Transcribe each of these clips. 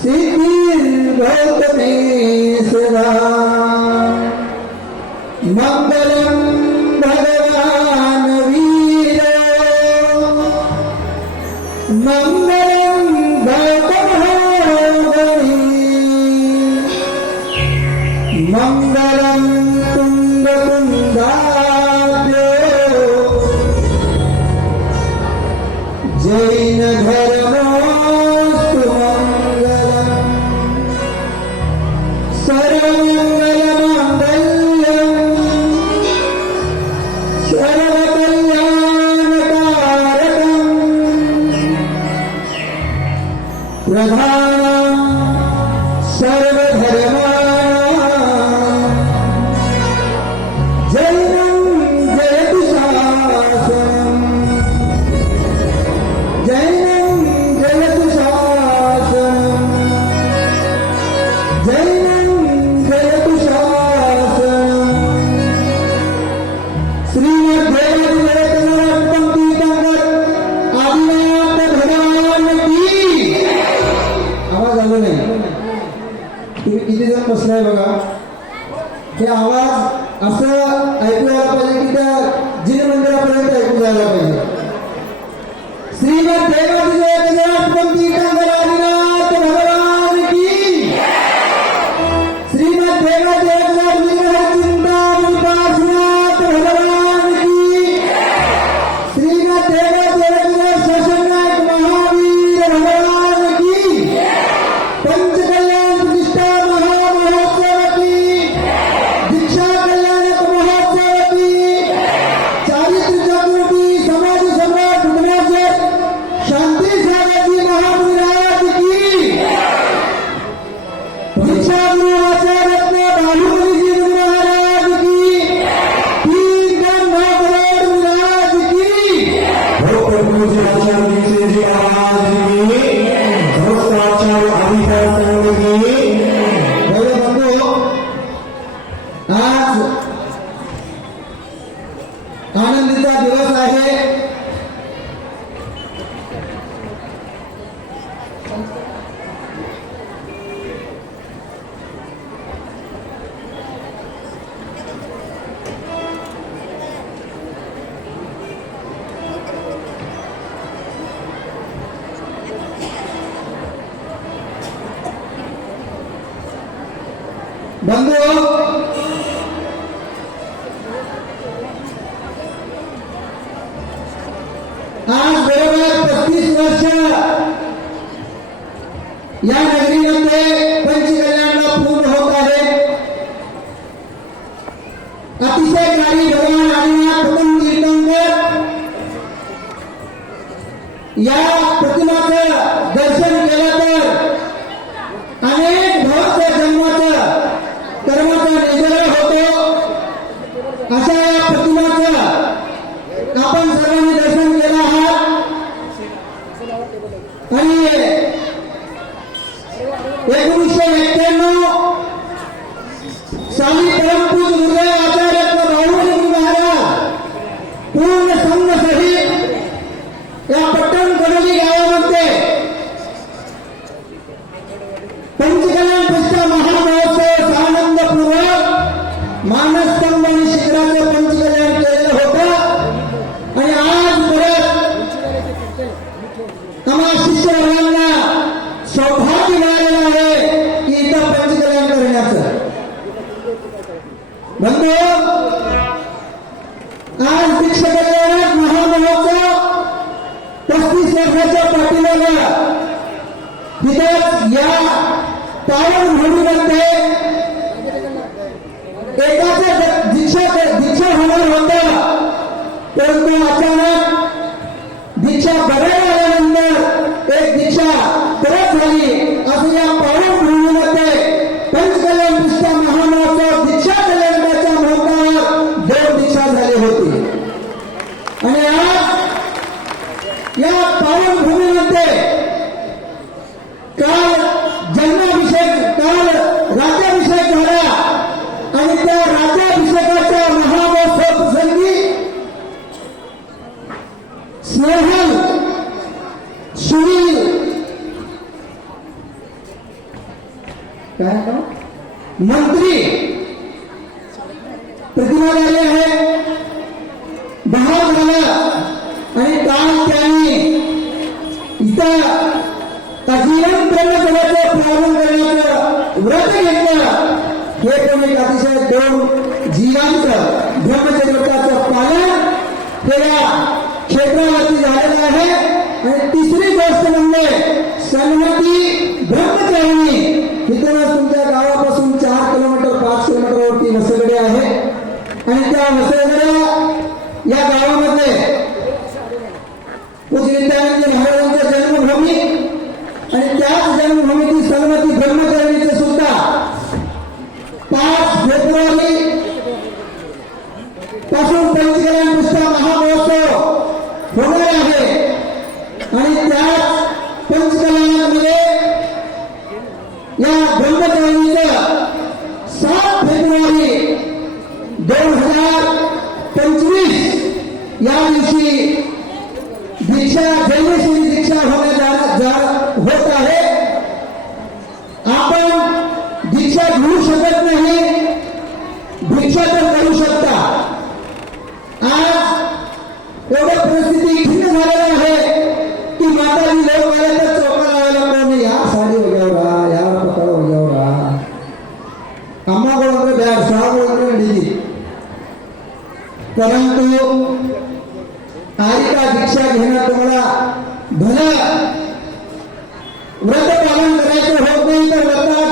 শিবির ভক্ত মিশ্রা प्रधान सर्व ¡Gamboa! ¡Ah, pero va a partir ¡Ya! आपण म्हणून म्हणते एकाचे दीक्षा दीक्षा होणार होत परंतु अचानक दीक्षा बऱ्याच आल्यानंतर एक दीक्षा परत झाली. असं या पावलं व्रत घेतलं हे पण एक अतिशय दोन जीवांचं ब्रह्मचर्याचं पालन हे या क्षेत्रावरती झालेलं आहे आणि तिसरी गोष्ट म्हणजे संगती ब्रह्मचारिणी इथूनच तुमच्या गावापासून चार किलोमीटर पाच किलोमीटरवरती वसगडे आहे आणि त्या वसगड्या या गावामध्ये पूज्य नित्यानंद महाराजांचा जन्मभूमी आणि त्याच जन्मभूमीची सन्मती ब्रह्मचारिणीचे सुद्धा पाच फेब्रुवारी पासून पंचकल्याण पुस्तक महामहोत्सव होणार आहे. आणि त्याच पंचकल्याणामध्ये या ब्रह्मचारिणीचं सात फेब्रुवारी दोन हजार पंचवीस या दिवशी दीक्षा जन्मश्री दीक्षा होण्या जा- होत आहे. आपण दीक्षा घेऊ शकत नाही. परंतु आरिका दीक्षा घेणं तुम्हाला भलं व्रत पालन करायचं होत नाही तर व्रतात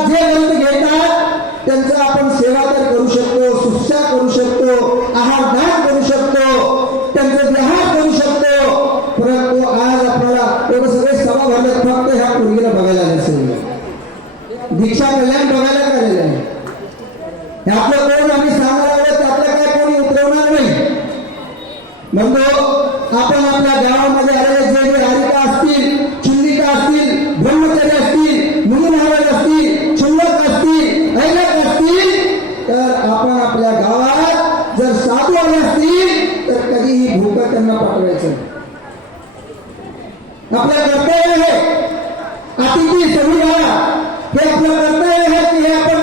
आपण आपल्या गावात जर साधू आले असतील तर कधीही भूक त्यांना पाठवायचं नाही. आपलं कर्तव्य आहे अतिथी समुदाय हे आपलं कर्तव्य आहे की हे आपण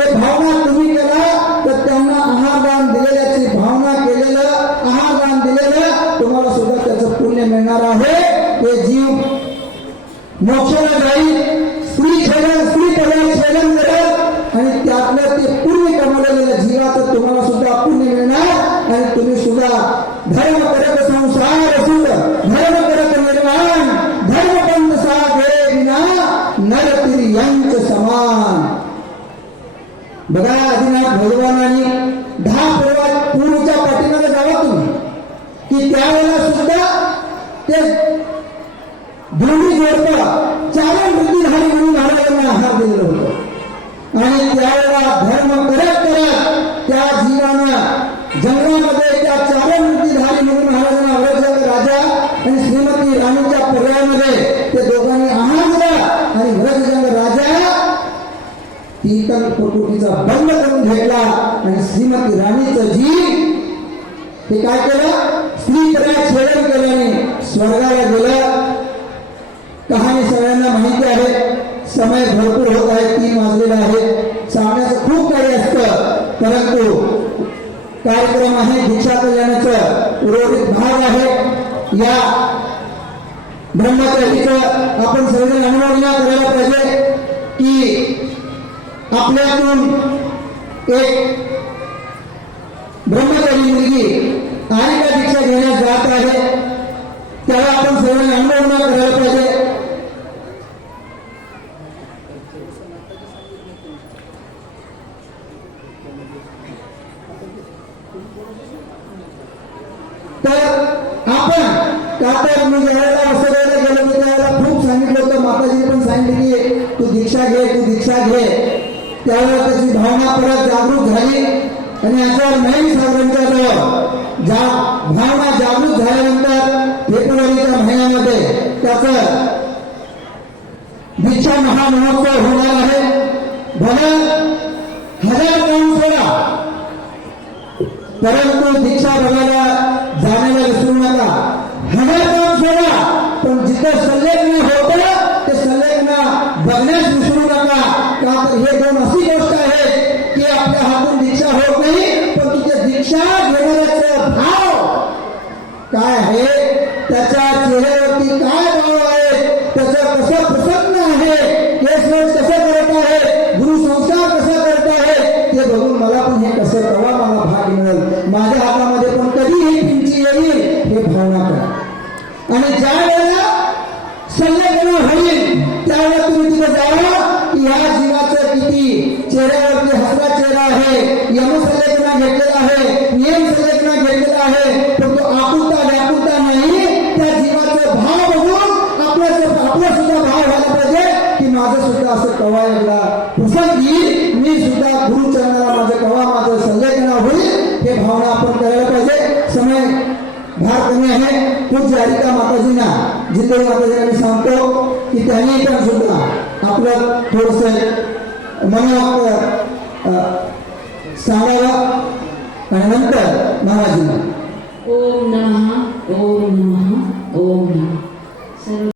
हे भावना तुम्ही आणि त्यावेळेला धर्म करत करत त्या जीवानं जंगलामध्ये त्या चारण वृत्तीधारी म्हणून महाराजांना औरंगजेब राजा आणि श्रीमती राणीच्या पर्यायामध्ये ते दोघांनी आहार दिला आणि व्रजजंग राजा कीर्तन कुटुंबीचा बंद करून घेतला आणि श्रीमती राणीचं जीव ते काय केलं? स्त्री पर्याय छेदन केल्याने स्वर्गाला गेलं. कहाणी सगळ्यांना माहिती आहे. समय भरपूर होत आहे तीन वाजलेला आहे कार्यक्रम आहे. दीक्षा कल्याणाचं उर्वरित भाग आहे. या ब्रह्मचारीचं आपण सगळे अनुमोदना करायला पाहिजे की आपल्यातून एक ब्रह्मचारी मुलगी आरिका दीक्षा घेण्यास जात आहे. त्याला आपण सगळ्यांनी अनुमोदना करायला पाहिजे. तर आपण का मी म्हणजे ज्यावेळेला असं गेलो मी त्याला खूप सांगितलं होतं. माताजीने पण सांगितलं की तू दीक्षा घे तू दीक्षा घे. त्यावेळेस त्याची भावना परत जागृत झाली. आणि असं नाही साहेबांच्या ज्या भावना जागृत झाल्यानंतर फेब्रुवारीच्या महिन्यामध्ये त्याचं दीक्षा महामहोत्सव होणार आहे. भले हजार माणूस परंतु दीक्षा बघायला जाण्याला विसरू नका हजार काम सोडा. पण जिथं संलग्न होतं ते संलग्न बघण्यास विसरू नका. का तर हे दोन अशी गोष्ट आहे की आपल्या हातून दीक्षा होत नाही पण तिथे दीक्षा घेणाऱ्याचा भाव काय आहे? त्यावेळेला तुम्ही की या जीवाचं किती चेहऱ्यावरती हसरा चेहरा आहे. यम संलग्न घेतलेला आहे. नियम संलग्न घेतलेला आहे. पण तो आकुलता व्याकुलता नाही. त्या जीवाचा भाव बघून आपला आपला सुद्धा भाव व्हायला पाहिजे की माझं सुद्धा असं कवा एकदा प्रसंग येईल मी सुद्धा गुरुचरणाला माझं कवा माझं संलेखना होईल हे भावना आपण करायला भाग कमी आहे पूज्य हरिका माताजींना जिथे माताजींना मी सांगतो की त्यांनी पण सुद्धा आपलं थोडस मनात सांगावं आणि नंतर महाराजींना ओम नमः ओम नमः ओम